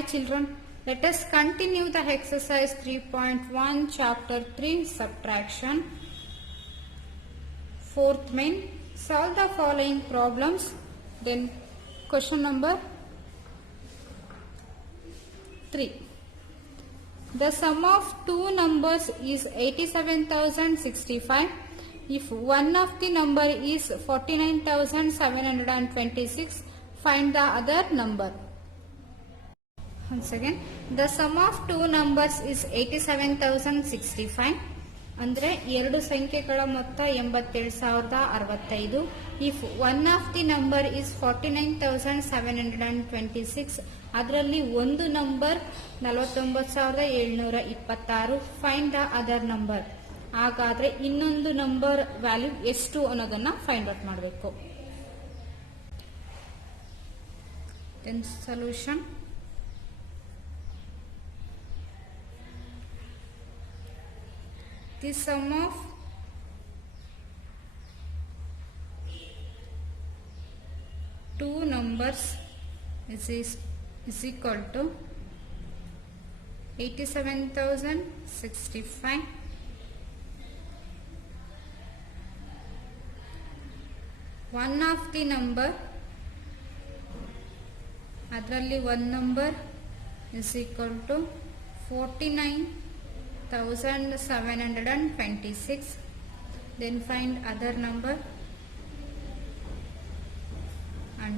Hi children, let us continue the exercise 3.1 chapter 3 subtraction. Fourth main, solve the following problems. Then question number 3. The sum of two numbers is 87,065. If one of the number is 49,726, find the other number. Once again, the sum of two numbers is 87,065. ಅಂದರೆ ಎರಡು ಸಂಖ್ಯೆಗಳ ಮೊತ್ತ 87,065. If one of the number is 49,726, ಅದರಲ್ಲಿ ಒಂದು number 49,726. Find the other number. ಹಾಗಾದ್ರೆ ಇನ್ನೊಂದು number value ಎಷ್ಟು ಅನ್ನೋದನ್ನ ಫೈಂಡ್ ಔಟ್ ಮಾಡಬೇಕು. Then solution. The sum of two numbers is equal to 87,065 one of the number, ಅದರಲ್ಲಿ one number is equal to 49,726. Then find other number, and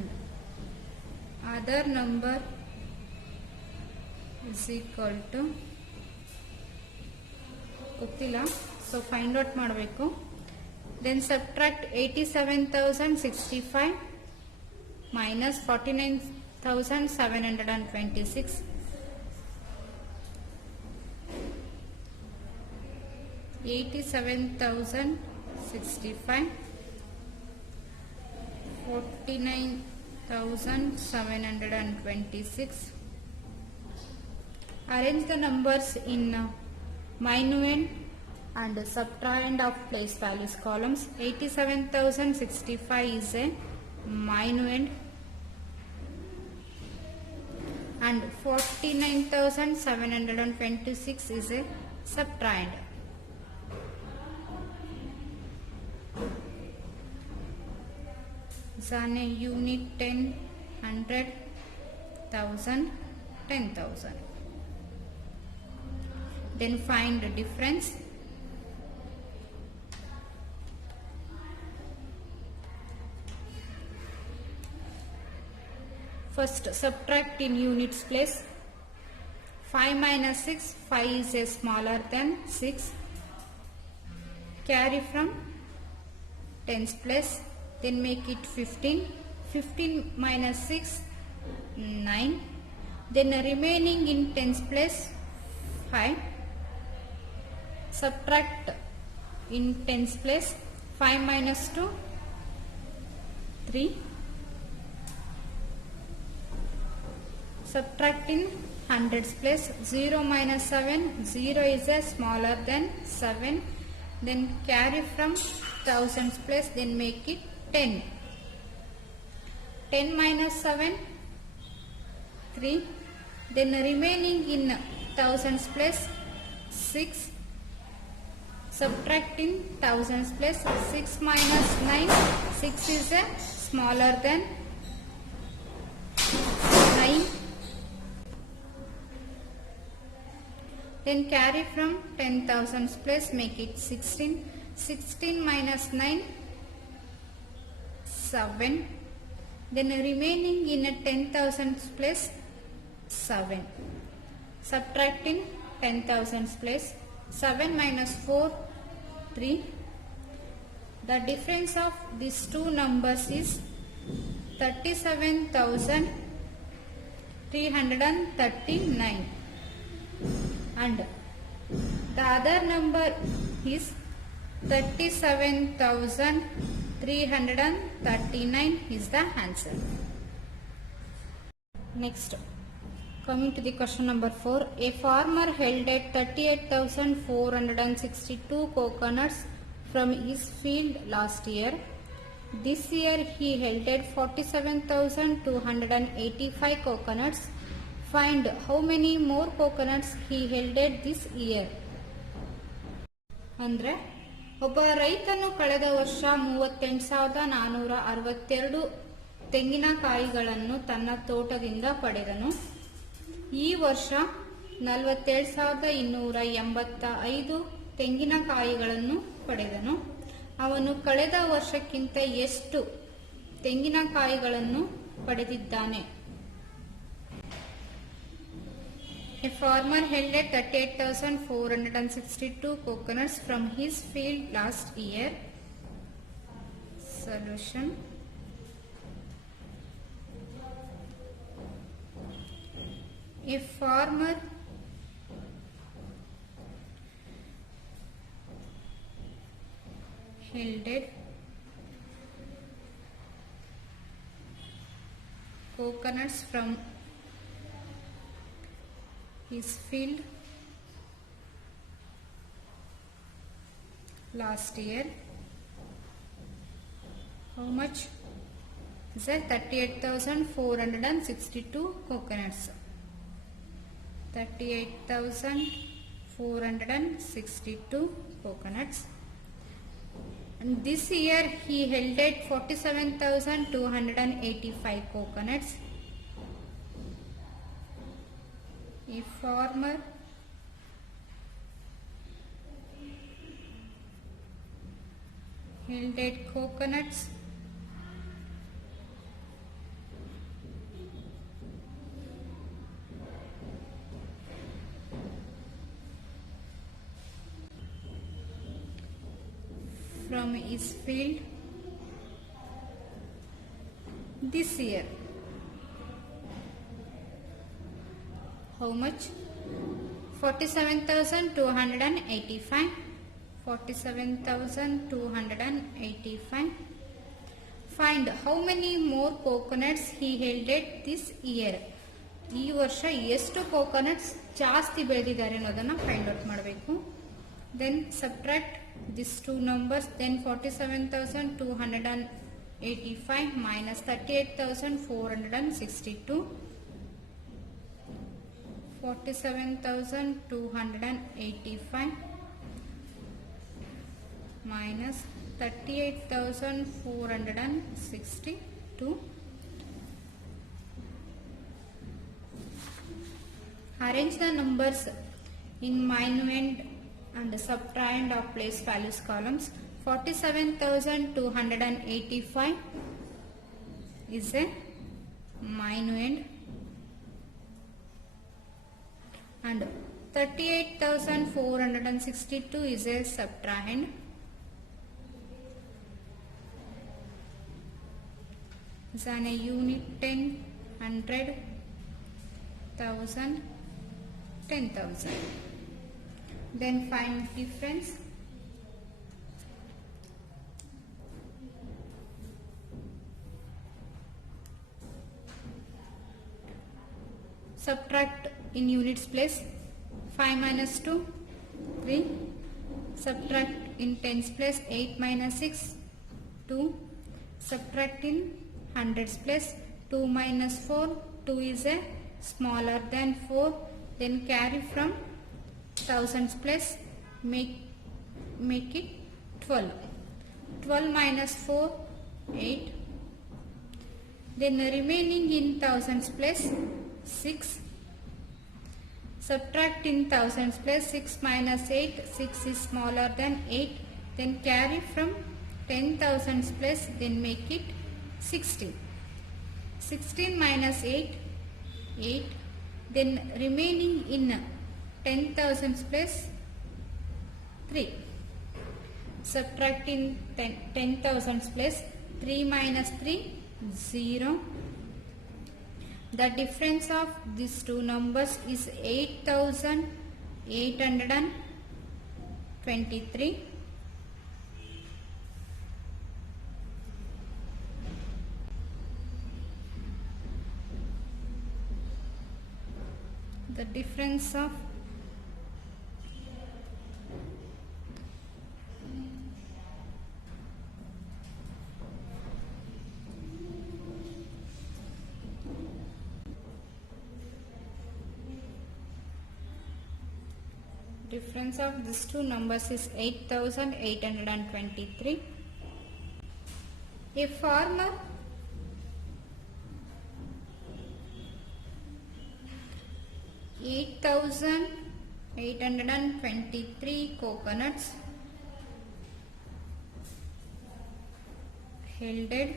other number is equal to ಗೊತ್ತಿಲ್ಲ, so find out ಮಾಡಬೇಕು. Then subtract 87,065 minus 49,726. 87,065 49,726. Arrange the numbers in minuend and subtrahend of place values columns. 87,065 is a minuend and 49,726 is a subtrahend. Zane unit 10, 100, 1000, 10,000. Then find the difference. First subtract in units place. 5 minus 6, 5 is a smaller than 6. Carry from tens place. Then make it 15. 15 minus 6, 9. Then remaining in tens place 5. Subtract in tens place. 5 minus 2, 3. Subtract in hundreds place. 0 minus 7, 0 is a smaller than 7. Then carry from thousands place. Then make it 10. 10 minus 7, 3. Then remaining in thousands place 6. Subtract in thousands place. 6 minus 9, 6 is a smaller than 9. Then carry from 10,000 place, make it 16. 16 minus 9, 7. Then remaining in a 10,000 place 7. Subtracting 10,000 place. 7 minus 4, 3. The difference of these two numbers is 37,339, and the other number is 37,339 is the answer. Next, coming to the question number 4. A farmer held at 38,462 coconuts from his field last year. This year he held at 47,285 coconuts Find how many more coconuts he yielded this year. ಅಂದ್ರೆ ಒಬ್ಬ ರೈತನು ಕಳೆದ ವರ್ಷ 38,462 ತೆಂಗಿನಕಾಯಿಗಳನ್ನು ತನ್ನ ತೋಟದಿಂದ ಪಡೆದನು. ಈ ವರ್ಷ 47,285 ತೆಂಗಿನಕಾಯಿಗಳನ್ನು ಪಡೆದನು. ಅವನು ಕಳೆದ ವರ್ಷಕ್ಕಿಂತ ಎಷ್ಟು ತೆಂಗಿನಕಾಯಿಗಳನ್ನು ಪಡೆದಿದ್ದಾನೆ? A farmer yielded 38,462 coconuts from his field last year. Solution. A farmer yielded coconuts from his field last year. How much? Is that 38,462 coconuts. 38,462 coconuts. And this year he yielded 47,285 coconuts. A farmer yielded coconuts from his field this year. How much? 47,285. 47,285. Find how many more coconuts he yielded this year. ಈ ವರ್ಷ ಎಷ್ಟು coconuts ಜಾಸ್ತಿ ಬೆಳೆದಿದ್ದಾರೆ ಅನ್ನೋದನ್ನ find out ಮಾಡಬೇಕು. Then subtract these two numbers. Then 47,285 minus 38,462. 47,285 minus 38,462. Arrange the numbers in minuend and subtrahend of place values columns. 47,285 is a minuend and 38,462 is a subtrahend. Is an a unit 10, 100, 1000, 10,000. Then find difference. Subtract in units place. 5 minus 2, 3. Subtract in tens place. 8 minus 6, 2. Subtract in hundreds place. 2 minus 4, 2 is a smaller than 4. Then carry from thousands place. Make it 12. 12 minus 4, 8. Then remaining in thousands place 6. Subtract in thousands place. 6 minus 8, 6 is smaller than 8. Then carry from 10,000s place. Then make it 16. 16 minus 8, 8. Then remaining in 10,000s place 3. Subtract in 10,000s place. 3 minus 3, 0. The difference of these two numbers is 8,823. The difference of Difference of these two numbers is 8823. A farmer $8,823 coconuts yielded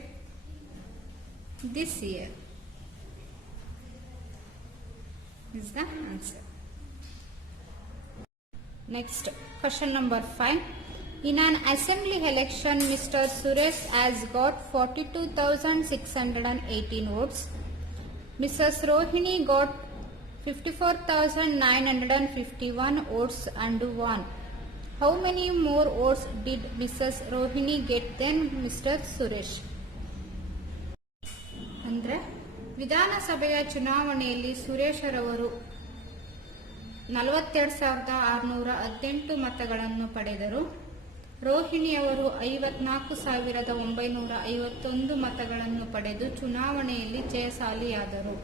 this year is the answer. Next, question number 5. In an assembly election, Mr. Suresh has got 42,618 votes. Mrs. Rohini got 54,951 votes and won. How many more votes did Mrs. Rohini get than Mr. Suresh? ಅಂದರೆ ವಿಧಾನಸಭೆಯ ಚುನಾವಣೆಯಲ್ಲಿ ಸುರೇಶರವರು 42,618 ಮತಗಳನ್ನು ಪಡೆದರು. ರೋಹಿಣಿಯವರು 54,951 ಮತಗಳನ್ನು ಪಡೆದು ಚುನಾವಣೆಯಲ್ಲಿ ಜಯಶಾಲಿಯಾದರು.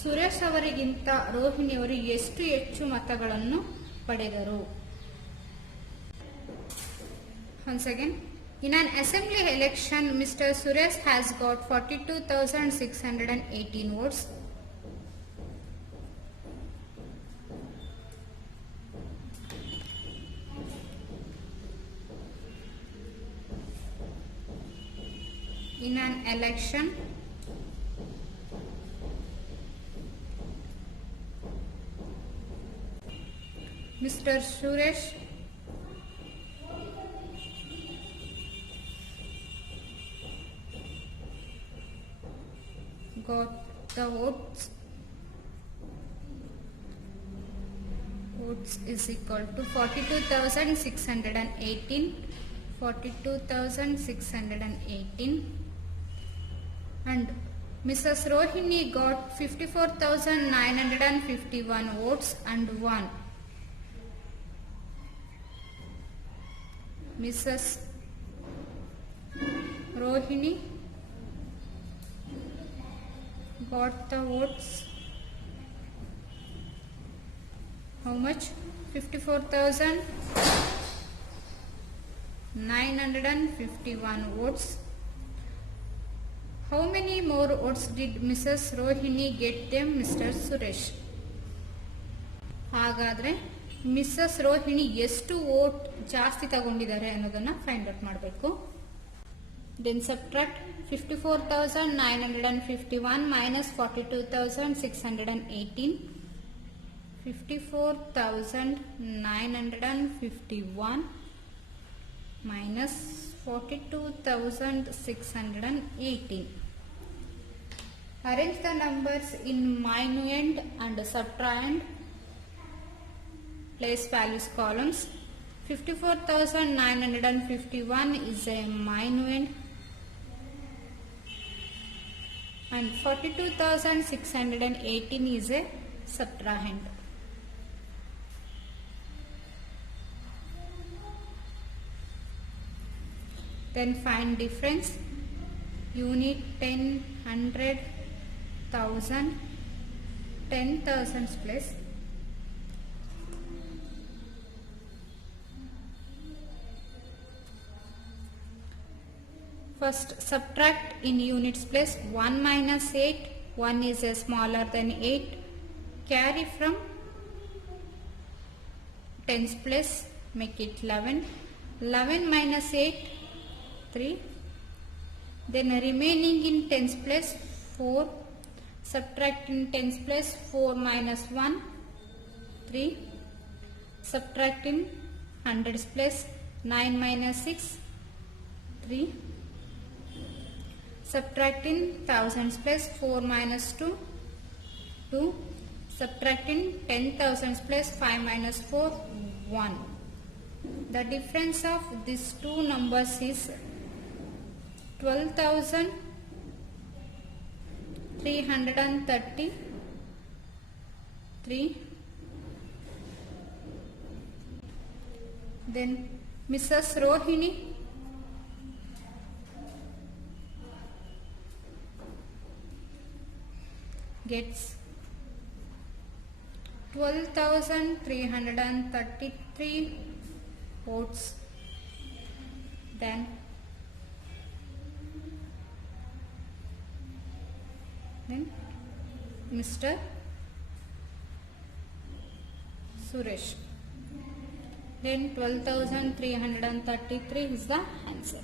ಸುರೇಶ್ ಅವರಿಗಿಂತ ರೋಹಿಣಿಯವರು ಎಷ್ಟು ಹೆಚ್ಚು ಮತಗಳನ್ನು ಪಡೆದರು? Once again, in an assembly election, Mr. Suresh has got 42,618 votes. In an election, Mr. Suresh got the votes is equal to 42,618 and Mrs. Rohini got 54,951 votes and won. Mrs. Rohini got the votes how much? 54,951 votes. How many more votes did Mrs. Rohini get them Mr. Suresh? ಹಾಗಾದ್ರೆ Mrs Rohini ಎಷ್ಟು vote ಜಾಸ್ತಿ ತಗೊಂಡಿದ್ದಾರೆ ಅನ್ನೋದನ್ನ find out ಮಾಡಬೇಕು. Then subtract 54,951 minus 42,618. 54,951 minus 42,618. Arrange the numbers in minuend and subtrahend. Place values columns. 54,951 is a minuend and 42,618 is a subtrahend. Then find difference. Unit 10, 100, 1000, 10,000 place. First subtract in units place. 1 minus 8, 1 is a smaller than 8. Carry from tens place, make it 11. 11 minus 8, 3. Then remaining in tens place 4. Subtract in tens place 4 minus 1, 3. Subtract in hundreds place 9 minus 6, 3. Subtract in thousands place 4 minus 2, 2. Subtract in 10,000s place 5 minus 4, 1. The difference of these two numbers is 12,333. Then Mrs. Rohini gets 12,333 votes. Then Mr. Suresh. Then 12,333 is the answer.